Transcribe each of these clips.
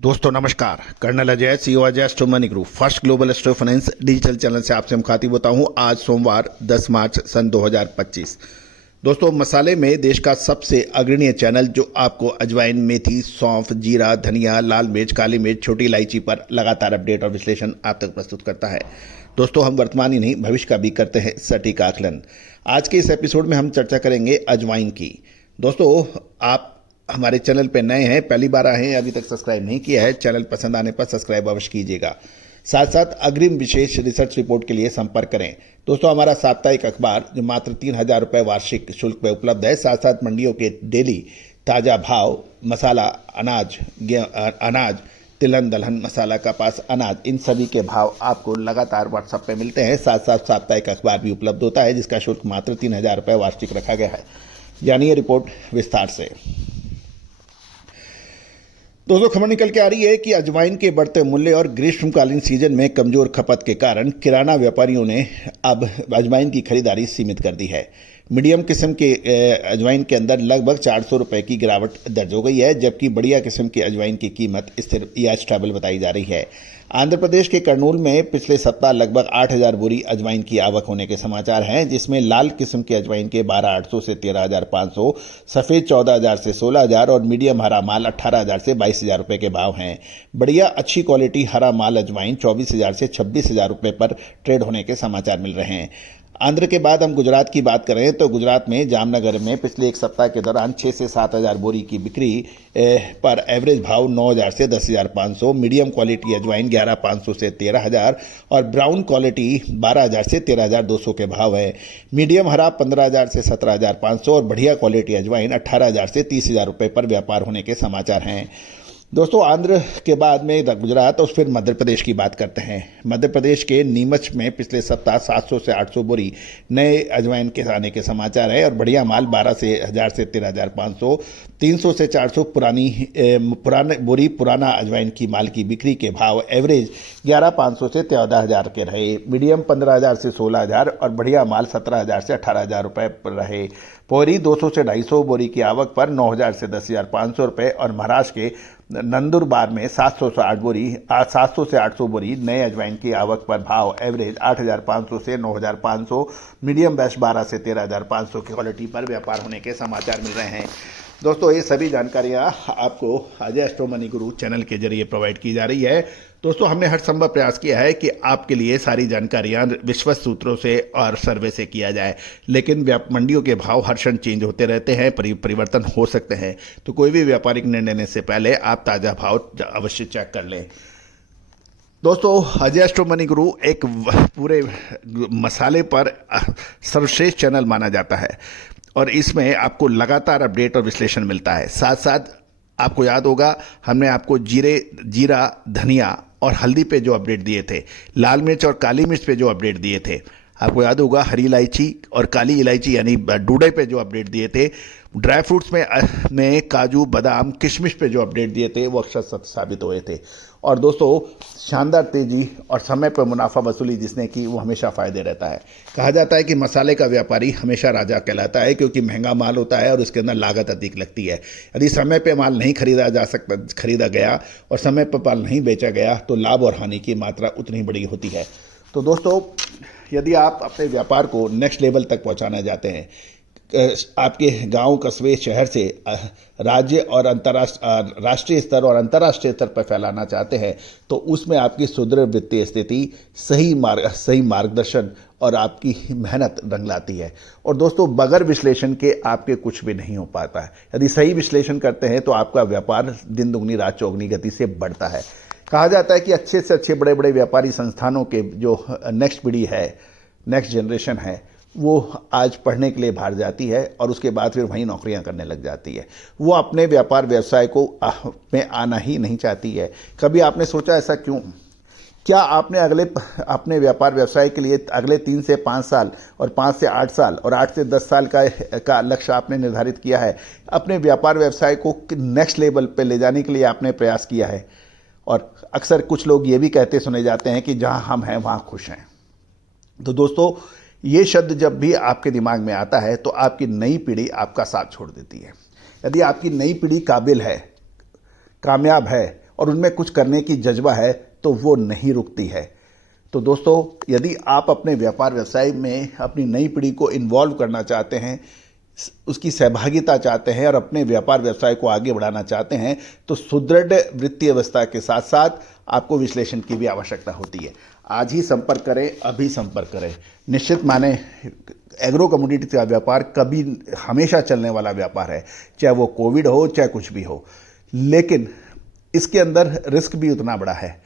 दोस्तों नमस्कार। Colonel Ajay, CEO Ajay astro money group first global astro finance digital channel से आपसे मुखातिब होता हूं। आज सोमवार 10 मार्च सन 2025। दोस्तों, मसाले में देश का सबसे अग्रणीय चैनल जो आपको अजवाइन, मेथी, सौंफ, जीरा, धनिया, लाल मिर्च, काली मिर्च, छोटी इलायची पर लगातार अपडेट और विश्लेषण आप तक प्रस्तुत करता है। दोस्तों, हम वर्तमान ही नहीं भविष्य का भी करते हैं सटीक आकलन। आज के इस एपिसोड में हम चर्चा करेंगे अजवाइन की। दोस्तों, आप हमारे चैनल पे नए हैं, पहली बार आए हैं, अभी तक सब्सक्राइब नहीं किया है, चैनल पसंद आने पर सब्सक्राइब अवश्य कीजिएगा। साथ साथ अग्रिम विशेष रिसर्च रिपोर्ट के लिए संपर्क करें। दोस्तों, हमारा साप्ताहिक अखबार जो मात्र 3,000 रुपये वार्षिक शुल्क पे उपलब्ध है, साथ साथ मंडियों के डेली ताज़ा भाव, मसाला, अनाज, तिलहन, दलहन, मसाला, कपास, अनाज, इन सभी के भाव आपको लगातार व्हाट्सएप पे मिलते हैं। साथ साथ साप्ताहिक अखबार भी उपलब्ध होता है जिसका शुल्क मात्र 3,000 रुपये वार्षिक रखा गया है। जानिए रिपोर्ट विस्तार से। दोस्तों, खबर निकल के आ रही है कि अजवाइन के बढ़ते मूल्य और ग्रीष्मकालीन सीजन में कमजोर खपत के कारण किराना व्यापारियों ने अब अजवाइन की खरीदारी सीमित कर दी है। मीडियम किस्म के अजवाइन के अंदर लगभग 400 रुपये की गिरावट दर्ज हो गई है, जबकि बढ़िया किस्म की अजवाइन की कीमत स्थिर या स्टेबल बताई जा रही है। आंध्र प्रदेश के कर्नूल में पिछले सप्ताह लगभग 8,000 बोरी अजवाइन की आवक होने के समाचार हैं, जिसमें लाल किस्म की अजवाइन के 12,800 से 13,500, सफ़ेद 14,000 से 16,000 और मीडियम हरा माल 18,000 से 22,000 रुपये के भाव हैं। बढ़िया अच्छी क्वालिटी हरा माल अजवाइन 24,000 से 26,000 रुपये पर ट्रेड होने के समाचार मिल रहे हैं। आंध्र के बाद हम गुजरात की बात करें तो गुजरात में जामनगर में पिछले एक सप्ताह के दौरान 6 से 7,000 बोरी की बिक्री पर एवरेज भाव 9,000 से 10,500, मीडियम क्वालिटी अजवाइन 11,500 से 13,000 और ब्राउन क्वालिटी 12,000 से 13,200 के भाव है। मीडियम हरा 15,000 से 17,500 और बढ़िया क्वालिटी अजवाइन 18,000 से 30,000 रुपये पर व्यापार होने के समाचार हैं। दोस्तों, आंध्र के बाद में गुजरात और फिर मध्य प्रदेश की बात करते हैं। मध्य प्रदेश के नीमच में पिछले सप्ताह 700 से 800 बोरी नए अजवाइन के आने के समाचार है और बढ़िया माल 12,000 से 13,500, 300 से 400 पुराने बोरी पुराना अजवाइन की माल की बिक्री के भाव एवरेज 11,500 से 14,000 के रहे। मीडियम 15,000 से 16,000 और बढ़िया माल 17,000 से 18,000 रुपये पर रहे। पोरी 200 से 250 बोरी की आवक पर 9,000 से 10,500 रुपये और महाराष्ट्र के नंदुरबार में 700 से 800 बोरी नए अजवाइन की आवक पर भाव एवरेज 8,500 से 9,500, मीडियम बैच 12 से 13,500 की क्वालिटी पर व्यापार होने के समाचार मिल रहे हैं। दोस्तों, ये सभी जानकारियाँ आपको अजय एस्ट्रो मनी गुरु चैनल के जरिए प्रोवाइड की जा रही है। दोस्तों, हमने हर संभव प्रयास किया है कि आपके लिए सारी जानकारियाँ विश्वस्त सूत्रों से और सर्वे से किया जाए, लेकिन मंडियों के भाव हर क्षण चेंज होते रहते हैं, परिवर्तन हो सकते हैं, तो कोई भी व्यापारिक निर्णय लेने से पहले आप ताज़ा भाव अवश्य चेक कर लें। दोस्तों, अजय एस्ट्रो मनी गुरु एक पूरे मसाले पर सर्वश्रेष्ठ चैनल माना जाता है और इसमें आपको लगातार अपडेट और विश्लेषण मिलता है। साथ साथ आपको याद होगा, हमने आपको जीरा, धनिया और हल्दी पे जो अपडेट दिए थे, लाल मिर्च और काली मिर्च पे जो अपडेट दिए थे, आपको याद होगा हरी इलायची और काली इलायची यानी डूडे पे जो अपडेट दिए थे, ड्राई फ्रूट्स में काजू, बादाम, किशमिश पे जो अपडेट दिए थे वो अक्षर सत्य साबित हुए थे। और दोस्तों, शानदार तेजी और समय पर मुनाफा वसूली जिसने की वो हमेशा फ़ायदे रहता है। कहा जाता है कि मसाले का व्यापारी हमेशा राजा कहलाता है, क्योंकि महंगा माल होता है और उसके अंदर लागत अधिक लगती है। यदि समय पे माल नहीं खरीदा गया और समय पर माल नहीं बेचा गया तो लाभ और हानि की मात्रा उतनी बड़ी होती है। तो दोस्तों, यदि आप अपने व्यापार को नेक्स्ट लेवल तक पहुंचाना चाहते हैं, आपके गांव, कस्बे, शहर से राज्य और राष्ट्रीय स्तर और अंतर्राष्ट्रीय स्तर पर फैलाना चाहते हैं, तो उसमें आपकी सुदृढ़ वित्तीय स्थिति, सही मार्गदर्शन और आपकी मेहनत रंग लाती है। और दोस्तों, बगैर विश्लेषण के आपके कुछ भी नहीं हो पाता है। यदि सही विश्लेषण करते हैं तो आपका व्यापार दिन दुगनी रात चौगनी गति से बढ़ता है। कहा जाता है कि अच्छे से अच्छे बड़े बड़े व्यापारी संस्थानों के जो नेक्स्ट पीढ़ी है, नेक्स्ट जनरेशन है, वो आज पढ़ने के लिए बाहर जाती है और उसके बाद फिर वहीं नौकरियां करने लग जाती है। वो अपने व्यापार व्यवसाय को में आना ही नहीं चाहती है। कभी आपने सोचा ऐसा क्यों? क्या आपने अपने व्यापार व्यवसाय के लिए अगले 3 से 5 साल और 5 से 8 साल और 8 से 10 साल का लक्ष्य आपने निर्धारित किया है? अपने व्यापार व्यवसाय को नेक्स्ट लेवल पे ले जाने के लिए आपने प्रयास किया है? और अक्सर कुछ लोग ये भी कहते सुने जाते हैं कि जहां हम हैं वहां खुश हैं। तो दोस्तों, ये शब्द जब भी आपके दिमाग में आता है तो आपकी नई पीढ़ी आपका साथ छोड़ देती है। यदि आपकी नई पीढ़ी काबिल है, कामयाब है और उनमें कुछ करने की जज्बा है तो वो नहीं रुकती है। तो दोस्तों, यदि आप अपने व्यापार व्यवसाय में अपनी नई पीढ़ी को इन्वॉल्व करना चाहते हैं, उसकी सहभागिता चाहते हैं और अपने व्यापार व्यवसाय को आगे बढ़ाना चाहते हैं, तो सुदृढ़ वित्तीय व्यवस्था के साथ साथ आपको विश्लेषण की भी आवश्यकता होती है। आज ही संपर्क करें, अभी संपर्क करें। निश्चित माने एग्रो कमोडिटी का व्यापार कभी हमेशा चलने वाला व्यापार है, चाहे वो कोविड हो चाहे कुछ भी हो, लेकिन इसके अंदर रिस्क भी उतना बड़ा है।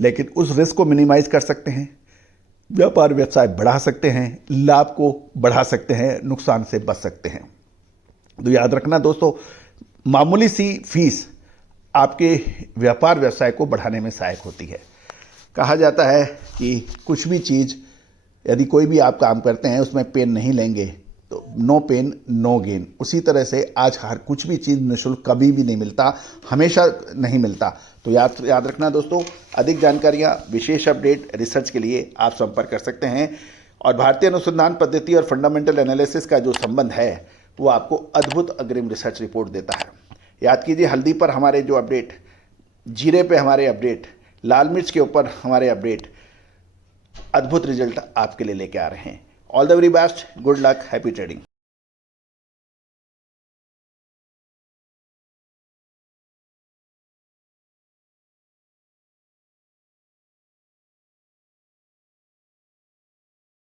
लेकिन उस रिस्क को मिनिमाइज कर सकते हैं, व्यापार व्यवसाय बढ़ा सकते हैं, लाभ को बढ़ा सकते हैं, नुकसान से बच सकते हैं। तो याद रखना दोस्तों, मामूली सी फीस आपके व्यापार व्यवसाय को बढ़ाने में सहायक होती है। कहा जाता है कि कुछ भी चीज़, यदि कोई भी आप काम करते हैं उसमें पेन नहीं लेंगे तो नो पेन नो गेन। उसी तरह से आज हर कुछ भी चीज़ निःशुल्क कभी भी नहीं मिलता, हमेशा नहीं मिलता। तो याद रखना दोस्तों, अधिक जानकारियाँ, विशेष अपडेट, रिसर्च के लिए आप संपर्क कर सकते हैं। और भारतीय अनुसंधान पद्धति और फंडामेंटल एनालिसिस का जो संबंध है वो आपको अद्भुत अग्रिम रिसर्च रिपोर्ट देता है। याद कीजिए, हल्दी पर हमारे जो अपडेट, जीरे पे हमारे अपडेट, लाल मिर्च के ऊपर हमारे अपडेट, अद्भुत रिजल्ट आपके लिए लेके आ रहे हैं। All the very best, good luck, happy trading.